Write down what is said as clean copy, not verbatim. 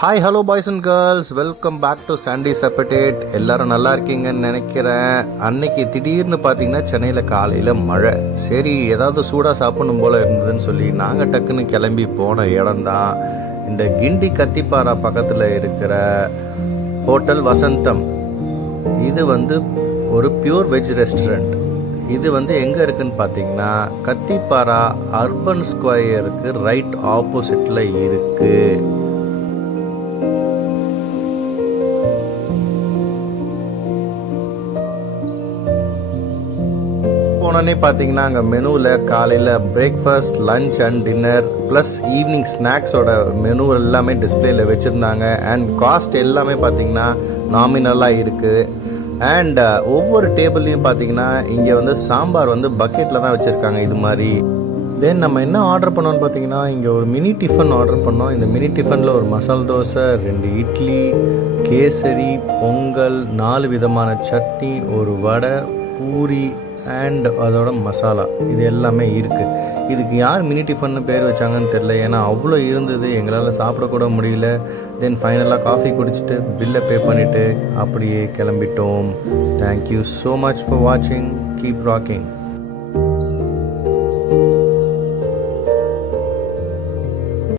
Hi hello boys and girls, welcome back to Sandy's update. எல்லாரும் நல்லா இருக்கீங்கன்னு நினைக்கிறேன். அன்னைக்கு திடீர்னு பார்த்தீங்கன்னா சென்னையில் காலையில் மழை. சரி, ஏதாவது சூடாக சாப்பிடணும் போல் இருந்ததுன்னு சொல்லி நாங்கள் டக்குன்னு கிளம்பி போன இடம்தான் இந்த கிண்டி கத்திப்பாரா பக்கத்தில் இருக்கிற ஹோட்டல் வசந்தம். இது ஒரு பியூர் வெஜ் ரெஸ்டாரண்ட். இது எங்கே இருக்குன்னு பார்த்தீங்கன்னா கத்திப்பாரா அர்பன் ஸ்கொயருக்கு ரைட் ஆப்போசிட்டில் இருக்குது. போனோன்னே பார்த்தீங்கன்னா அங்கே மெனுவில் காலையில் breakfast, lunch and dinner plus evening ஸ்நாக்ஸோட மெனு எல்லாமே டிஸ்பிளேயில் வச்சுருந்தாங்க. அண்ட் காஸ்ட் எல்லாமே பார்த்தீங்கன்னா நாமினலாக இருக்குது. அண்ட் ஒவ்வொரு டேபிள்லையும் பார்த்தீங்கன்னா இங்கே சாம்பார் பக்கெட்டில் தான் வச்சுருக்காங்க இது மாதிரி. தென் நம்ம என்ன ஆர்டர் பண்ணோன்னு பார்த்தீங்கன்னா இங்கே ஒரு மினி டிஃபன் ஆர்டர் பண்ணோம். இந்த மினி டிஃபனில் ஒரு மசால் தோசை, 2 இட்லி, கேசரி, பொங்கல், 4 விதமான சட்னி, ஒரு வடை, பூரி அண்ட் அதோட மசாலா, இது எல்லாமே இருக்குது. இதுக்கு யார் மினி டிஃபன்னு பேர் வச்சாங்கன்னு தெரில, ஏன்னா அவ்வளோ இருந்தது, எங்களால் சாப்பிடக்கூட முடியல. தென் ஃபைனலாக காஃபி குடிச்சிட்டு பில்லை பே பண்ணிவிட்டு அப்படியே கிளம்பிட்டோம். தேங்க்யூ ஸோ மச் ஃபார் வாட்சிங். Keep rocking.